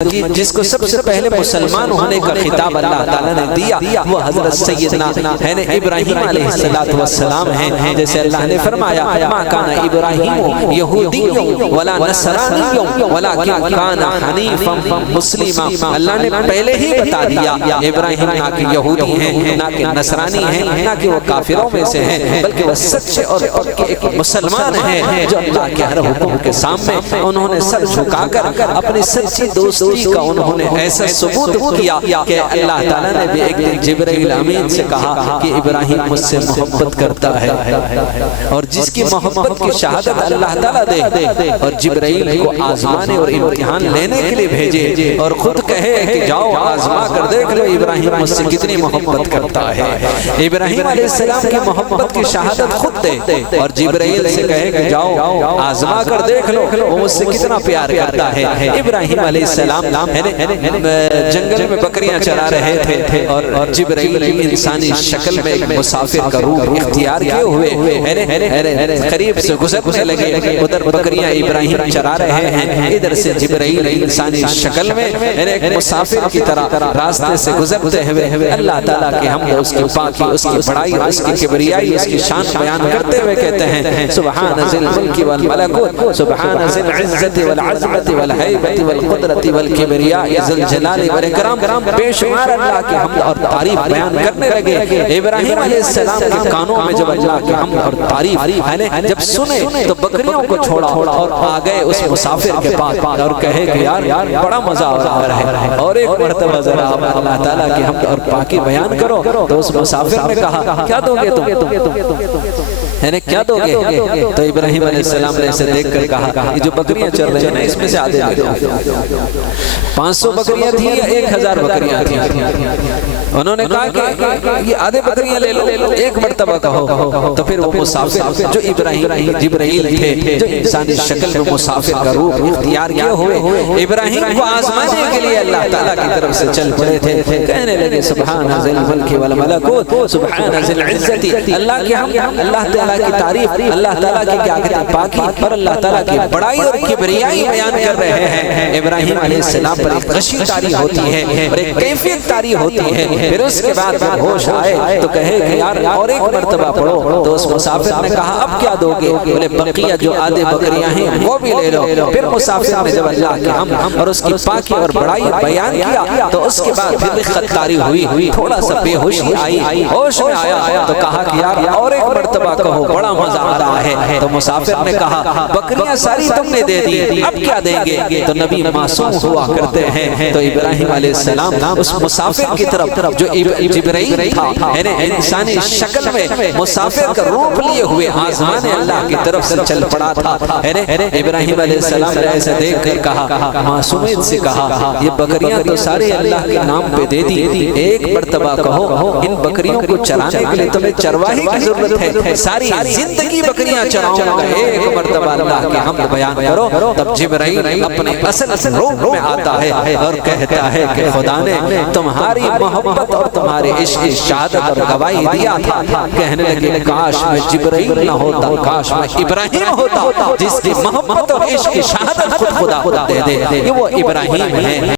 جس کو سب سے پہلے مسلمان ہونے کا خطاب اللہ تعالیٰ نے دیا وہ حضرت سیدنا ابراہیم علیہ السلام ہیں۔ جیسے اللہ نے فرمایا ما کان ابراہیم یہودی ولا نصرانی ولکن کان حنیفا مسلما۔ اللہ نے پہلے ہی بتا دیا ابراہیم نہ کہ یہودی ہیں نہ کہ نصرانی ہیں نہ کہ وہ کافروں میں سے ہیں، بلکہ وہ سچے اور پکے ایک مسلمان ہیں جو اللہ کے ہر حکم کے سامنے انہوں نے سر جھکا کر اپنی سچی دوستی کا انہوں نے ایسا ثبوت کیا کہ اللہ تعالیٰ نے بھی ایک دن جبرائیل امین سے کہا کہ ابراہیم مجھ سے محبت کرتا ہے، اور جس کی محبت کی شہادت اللہ تعالیٰ دے اور جبرائیل کو آزمانے اور امتحان لینے کے لیے بھیجے اور خود کہے کہ جاؤ آزما کر دیکھ لو ابراہیم مجھ سے کتنی محبت کرتا ہے۔ ابراہیم علیہ السلام کی محبت کی شہادت خود دے اور جبرائیل سے کہے کہ جاؤ آزما کر دیکھ لو وہ مجھ سے کتنا پیار کرتا ہے۔ ابراہیم علیہ السلام جنگل میں بکریاں چرا رہے تھے اور جبرائیل انسانی شکل میں ایک مسافر کا روح اختیار کیے ہوئے قریب سے گزرنے لگے۔ ادھر بکریاں ابراہیم چرا رہے ہیں، ادھر سے جبرائیل انسانی شکل میں ایک مسافر کی طرح راستے سے گزرتے ہوئے اللہ تعالیٰ کی حمد، اس کی پاکی، اس کی بڑائی، اس کی کبریائی، اس کی شان بیان کرتے ہوئے کہتے ہیں سبحان ذی الملک والملکوت، سبحان ذی العزت والعظمت والہیبت والقدرت والکبریاء ذی الجلال والاکرام۔ بے شمار اللہ کی حمد اور تعریف بیان کرنے لگے۔ ابراہیم علیہ السلام کے کانوں میں جب اللہ کی حمد اور تعریف جب سنے تو بکریوں کو چھوڑا اور آگئے اس مسافر کے پاس اور کہے کہ یار بڑا مزہ آ رہا ہے، اور ایک مرتبہ ذرا اللہ تعالیٰ کی حمد اور پاکی بیان کرو۔ تو اس مسافر نے کہا کیا دو گے تم؟ کیا دو گے؟ تو ابراہیم علیہ السلام نے اسے دیکھ کر کہا یہ جو بکریاں چل رہی ہیں اس میں سے آدھے دے دو۔ 500 بکریاں تھیں یا 1000 بکریاں تھیں؟ انہوں نے کہا کہ یہ آدھے بکریاں لے لو، ایک مرتبہ کہو۔ تو پھر وہ مسافر جو جبرائیل تھے جو انسانی شکل میں مسافر کا روح اختیار کیے ہوئے ابراہیم کو آزمانے کے لیے اللہ تعالیٰ کی طرف سے چل پڑے تھے، کہنے لگے سبحان ذی الملک والملکوت، سبحان ذی العزت۔ اللہ کی حمد، اللہ تعالیٰ کی تعریف، اللہ تعالیٰ کی کیا کہتے ہیں پاکی اور اللہ تعالیٰ کی بڑائی اور کبریائی بیان کر رہے ہیں۔ ابراہیم علیہ السلام پر ایک غشی طاری ہوتی ہے اور ایک کیفیت طاری ہوتی ہے۔ پھر اس کے بعد جب ہوش آئے تو کہے کہ یار اور ایک مرتبہ پڑھو۔ تو اس مسافر نے کہا اب کیا دو گے؟ بولے بقیہ جو آدھے بکریاں ہیں وہ بھی لے لو۔ پھر مسافر نے جب اللہ کی حمد اور اس کی پاکی اور بڑائی بیان کیا تو اس کے بعد پھر خط طاری ہوئی، تھوڑا سا بے ہوشی آئی، ہوش میں آیا تو کہا کہ یار اور ایک مرتبہ کہو، بڑا مزہ آ رہا ہے۔ تو مسافر نے کہا بکریاں ساری تم نے دے دی، اب کیا دیں گے؟ تو نبی معصوم ہوا کرتے ہیں تو ابراہیم علیہ السلام اس مسافر کی طرف جو جبرائیل تھا انسانی شکل میں مسافر کا روپ لیے ہوئے آزمانے اللہ کی طرف سے چل پڑا تھا۔ ابراہیم علیہ السلام نے ایسے دیکھ کر کہا، معصومیت سے کہا یہ بکریاں تو سارے اللہ کے نام پہ دے دی، ایک مرتبہ کہو ان بکریوں کو چرانے کے لیے تمہیں چرواہی کی ضرورت ہے، ساری زندگی بکریاں چراؤں گا، ایک مرتبہ اللہ کی حمد بیان کرو۔ تب جبرائیل اپنے اصل روپ میں آتا ہے اور کہتا ہے کہ خدا نے تمہاری محبت اور تمہارے عشق کی شہادت اور گواہی دیا تھا۔ کہنے لگے کاش میں جبرائیل نہ ہوتا، کاش میں ابراہیم ہوتا جس کی محبت اور عشق کی شہادت خود خدا دے دے۔ یہ وہ ابراہیم ہے